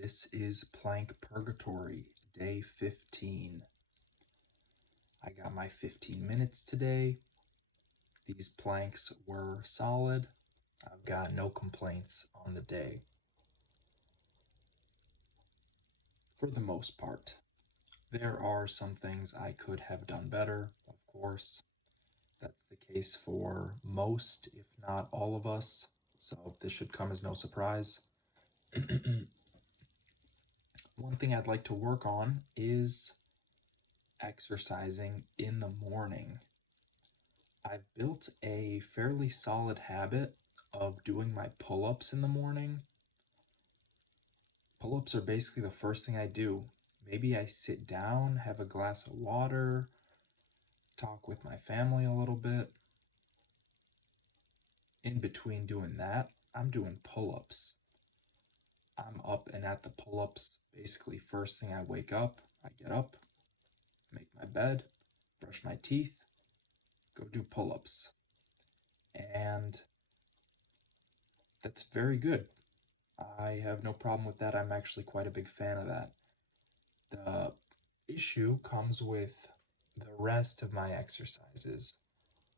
This is plank Purgatory, day 15. I got my 15 minutes today. These planks were solid. I've got no complaints on the day. For the most part. There are some things I could have done better, of course. That's the case for most, if not all of us, so this should come as no surprise. One thing I'd like to work on is exercising in the morning. I've built a fairly solid habit of doing my pull-ups in the morning. Pull-ups are basically the first thing I do. Maybe I sit down, have a glass of water, talk with my family a little bit. In between doing that, I'm doing pull-ups. I'm up and at the pull-ups basically first thing I wake up. I get up, make my bed, brush my teeth, go do pull-ups. And that's very good. I have no problem with that. I'm actually quite a big fan of that. The issue comes with the rest of my exercises.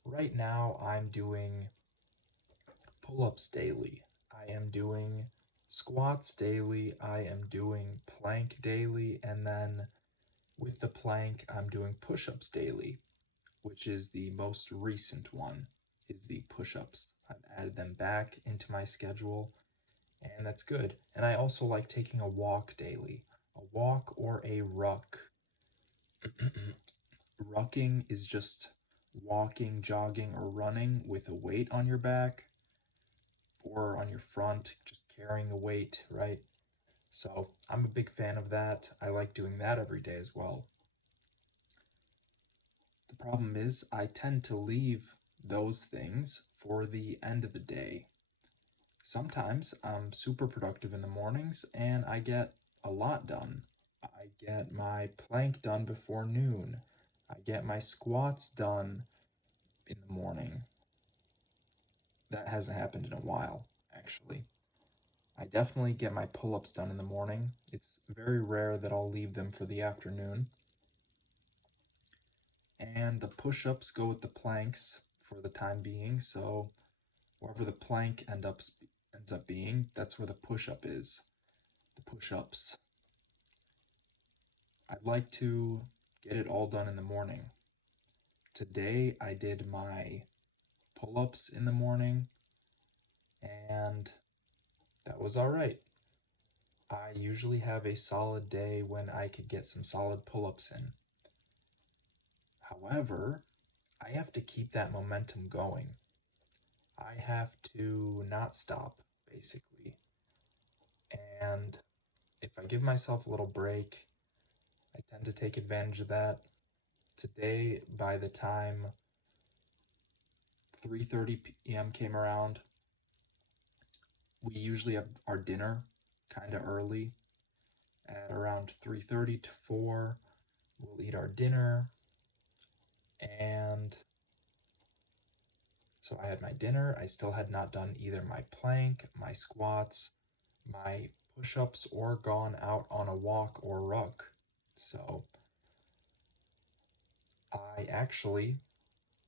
Right now, I'm doing pull-ups daily. I am doing squats daily. I am doing plank daily. And then with the plank, I'm doing push-ups daily, which is the most recent one, is the push-ups. I've added them back into my schedule, and that's good. And I also like taking a walk daily, a walk or a ruck. Rucking is just walking, jogging, or running with a weight on your back or on your front, just carrying a weight, right? So I'm a big fan of that. I like doing that every day as well. The problem is I tend to leave those things for the end of the day. Sometimes I'm super productive in the mornings and I get a lot done. I get my plank done before noon. I get my squats done in the morning. That hasn't happened in a while, actually. I definitely get my pull-ups done in the morning. It's very rare that I'll leave them for the afternoon. And the push-ups go with the planks for the time being, so wherever the plank ends up being, that's where the push-up is. The push-ups. I'd like to get it all done in the morning. Today I did my pull-ups in the morning, and that was alright. I usually have a solid day when I could get some solid pull-ups in. However, I have to keep that momentum going. I have to not stop, basically. And if I give myself a little break, I tend to take advantage of that. Today, by the time 3:30 p.m. came around, we usually have our dinner kind of early. At around 3:30 to 4, we'll eat our dinner. And so I had my dinner. I still had not done either my plank, my squats, my push-ups, or gone out on a walk or ruck. So I actually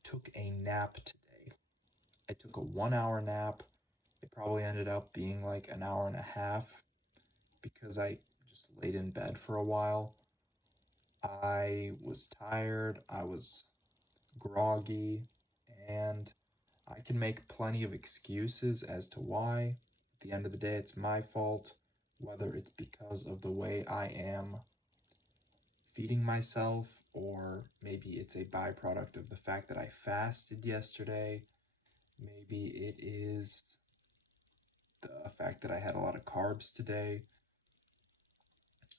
took a nap today. I took a 1 hour nap. It probably ended up being like an hour and a half because I just laid in bed for a while. I was tired, I was groggy, and I can make plenty of excuses as to why. At the end of the day, it's my fault, whether it's because of the way I am feeding myself, or maybe it's a byproduct of the fact that I fasted yesterday. Maybe it is the fact that I had a lot of carbs today.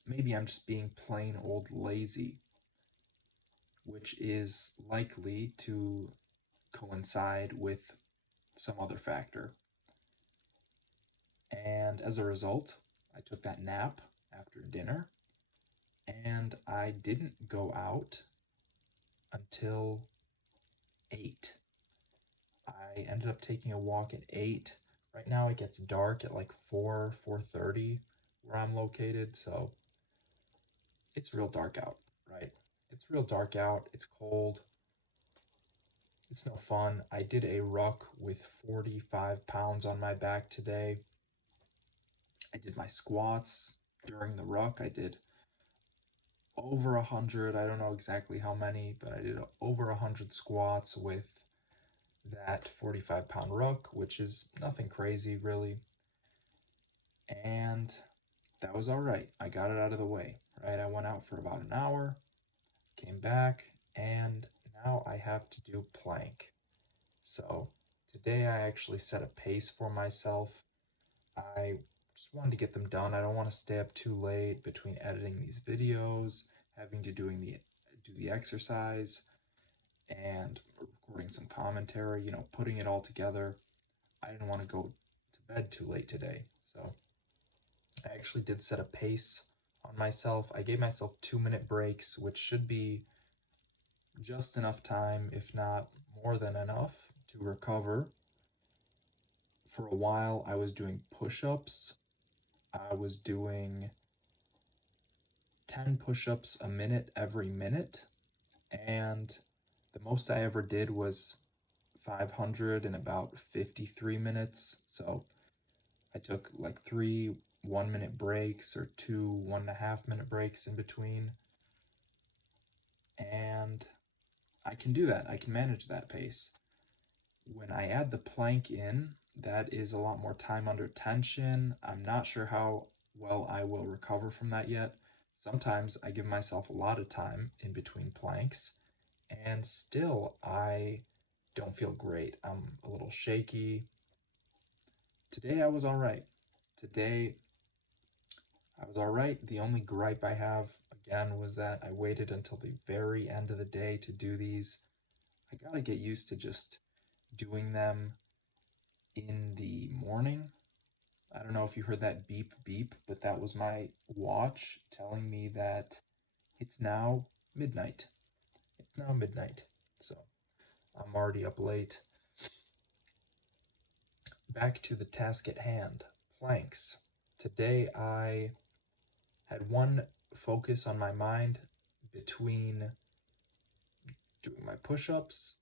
Maybe I'm just being plain old lazy, which is likely to coincide with some other factor. And as a result, I took that nap after dinner, and I didn't go out until 8. I ended up taking a walk at 8. Right now it gets dark at like 4:30, where I'm located, so it's real dark out, right? It's real dark out, it's cold, it's no fun. I did a ruck with 45 pounds on my back today. I did my squats during the ruck. I did over 100, I don't know exactly how many, but I did over 100 squats with that 45-pound ruck, which is nothing crazy really. And that was all right. I got it out of the way, right? I went out for about an hour, came back, and now I have to do plank. So today I actually set a pace for myself. I just wanted to get them done. I don't want to stay up too late between editing these videos, having to do the exercise, and recording some commentary, putting it all together. I didn't want to go to bed too late today. So I actually did set a pace on myself. I gave myself 2-minute breaks, which should be just enough time, if not more than enough, to recover. For a while, I was doing push-ups. I was doing 10 push-ups a minute every minute, and the most I ever did was 500 in about 53 minutes. So I took like 3 1-minute breaks or 2 1.5-minute breaks in between, and I can do that. I can manage that pace. When I add the plank in, that is a lot more time under tension. I'm not sure how well I will recover from that yet. Sometimes I give myself a lot of time in between planks, and still I don't feel great. I'm a little shaky. Today I was all right. Today I was all right. The only gripe I have, again, was that I waited until the very end of the day to do these. I gotta get used to just doing them in the morning. I don't know if you heard that beep beep, but that was my watch telling me that it's now midnight. It's now midnight. So I'm already up late. Back to the task at hand, planks. Today I had one focus on my mind between doing my push-ups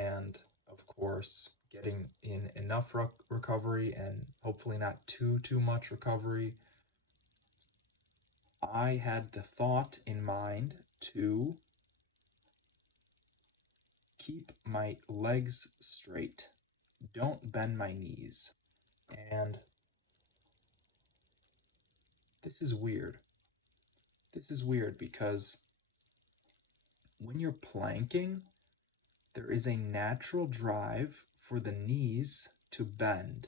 and, of course, getting in enough recovery and hopefully not too much recovery. I had the thought in mind to keep my legs straight. Don't bend my knees. And this is weird. This is weird because when you're planking, there is a natural drive for the knees to bend.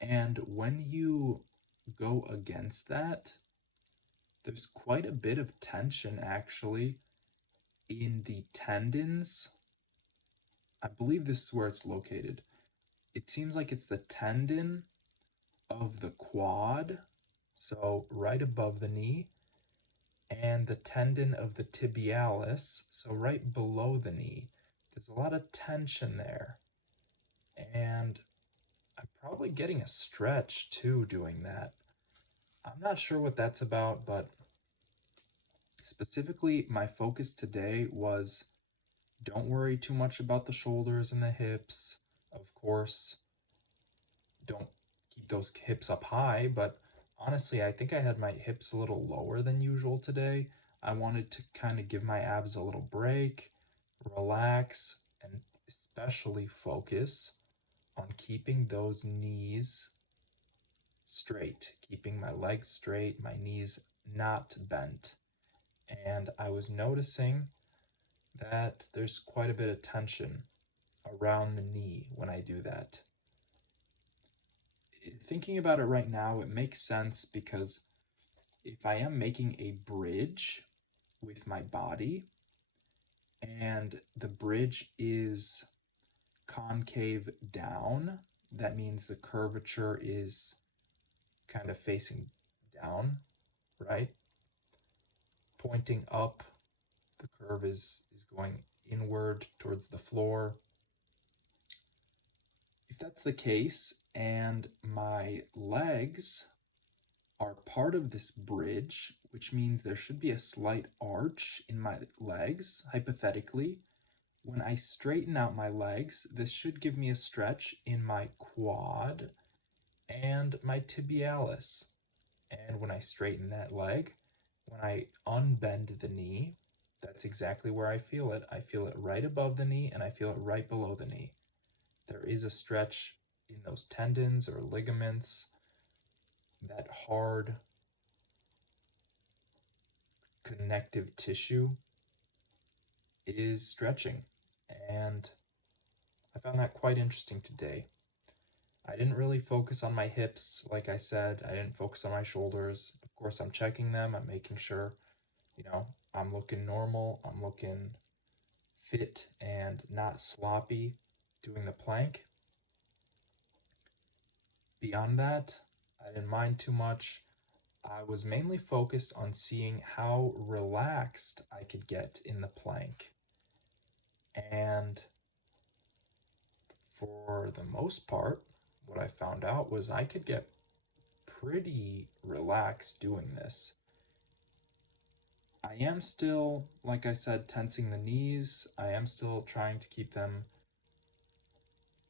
And when you go against that, there's quite a bit of tension actually in the tendons. I believe this is where it's located. It seems like it's the tendon of the quad, so right above the knee, and the tendon of the tibialis, so right below the knee. There's a lot of tension there, and I'm probably getting a stretch too doing that. I'm not sure what that's about, but specifically my focus today was don't worry too much about the shoulders and the hips. Of course, don't keep those hips up high, but honestly, I think I had my hips a little lower than usual today. I wanted to kind of give my abs a little break, relax, and especially focus on keeping those knees straight, keeping my legs straight, my knees not bent. And I was noticing that there's quite a bit of tension around the knee when I do that. Thinking about it right now, it makes sense because if I am making a bridge with my body and the bridge is concave down, that means the curvature is kind of facing down, right? Pointing up, the curve is going inward towards the floor. If that's the case and my legs are part of this bridge, which means there should be a slight arch in my legs, hypothetically. When I straighten out my legs, this should give me a stretch in my quad and my tibialis. And when I straighten that leg, when I unbend the knee, that's exactly where I feel it. I feel it right above the knee and I feel it right below the knee. There is a stretch in those tendons or ligaments. That hard connective tissue is stretching. And I found that quite interesting today. I didn't really focus on my hips, like I said. I didn't focus on my shoulders. Of course, I'm checking them. I'm making sure, I'm looking normal. I'm looking fit and not sloppy doing the plank. Beyond that, I didn't mind too much. I was mainly focused on seeing how relaxed I could get in the plank. And for the most part, what I found out was I could get pretty relaxed doing this. I am still, like I said, tensing the knees. I am still trying to keep them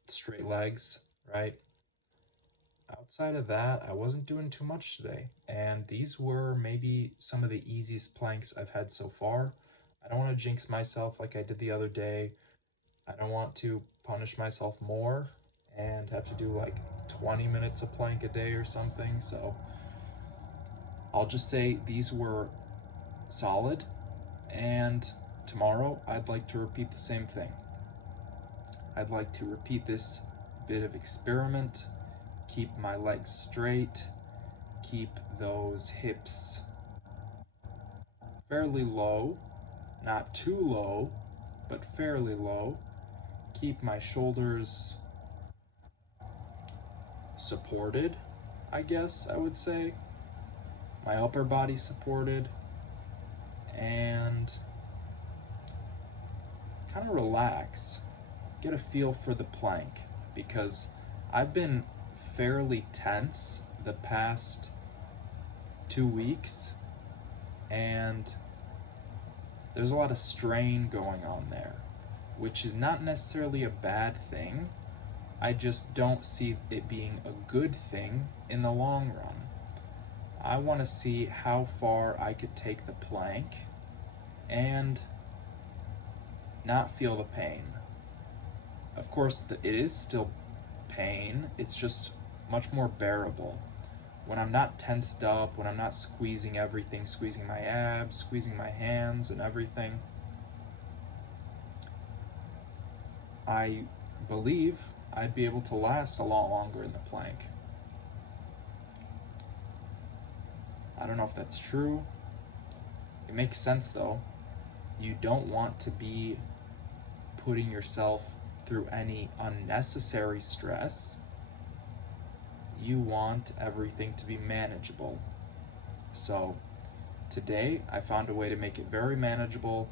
straight legs, right? Outside of that, I wasn't doing too much today. And these were maybe some of the easiest planks I've had so far. I don't want to jinx myself like I did the other day. I don't want to punish myself more and have to do like 20 minutes of plank a day or something. So I'll just say these were solid, and tomorrow I'd like to repeat the same thing. I'd like to repeat this bit of experiment, keep my legs straight, keep those hips fairly low, not too low, but fairly low, keep my shoulders supported, I guess I would say, my upper body supported, and kind of relax, get a feel for the plank, because I've been fairly tense the past 2 weeks, and there's a lot of strain going on there, which is not necessarily a bad thing. I just don't see it being a good thing in the long run. I want to see how far I could take the plank and not feel the pain. Of course, it is still pain, it's just much more bearable. When I'm not tensed up, when I'm not squeezing everything, squeezing my abs, squeezing my hands and everything, I believe I'd be able to last a lot longer in the plank. I don't know if that's true. It makes sense though. You don't want to be putting yourself through any unnecessary stress. You want everything to be manageable. So today I found a way to make it very manageable.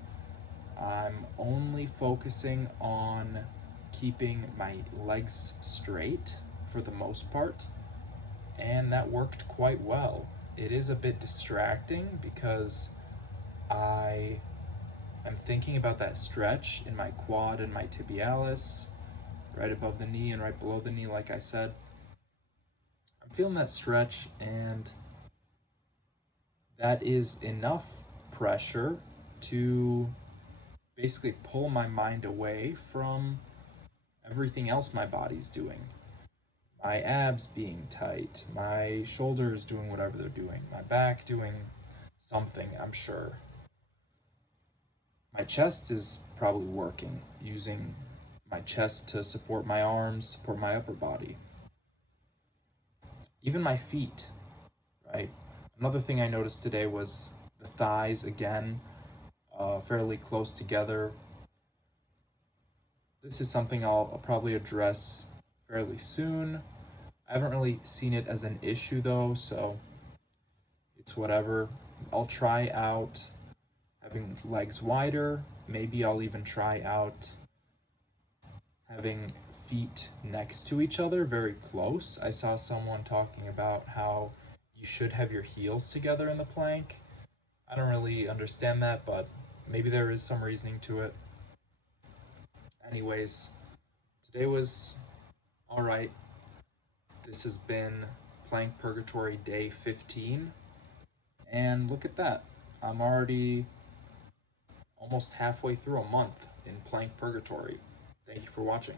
I'm only focusing on keeping my legs straight for the most part, and that worked quite well. It is a bit distracting because I am thinking about that stretch in my quad and my tibialis, right above the knee and right below the knee, like I said. I'm feeling that stretch, and that is enough pressure to basically pull my mind away from everything else my body's doing. My abs being tight, my shoulders doing whatever they're doing, my back doing something, I'm sure. My chest is probably working, using my chest to support my arms, support my upper body. Even my feet, right? Another thing I noticed today was the thighs again, fairly close together. This is something I'll probably address fairly soon. I haven't really seen it as an issue though, so it's whatever. I'll try out having legs wider. Maybe I'll even try out having feet next to each other, very close. I saw someone talking about how you should have your heels together in the plank. I don't really understand that, but maybe there is some reasoning to it. Anyways, today was alright. This has been Plank Purgatory Day 15. And look at that. I'm already almost halfway through a month in Plank Purgatory. Thank you for watching.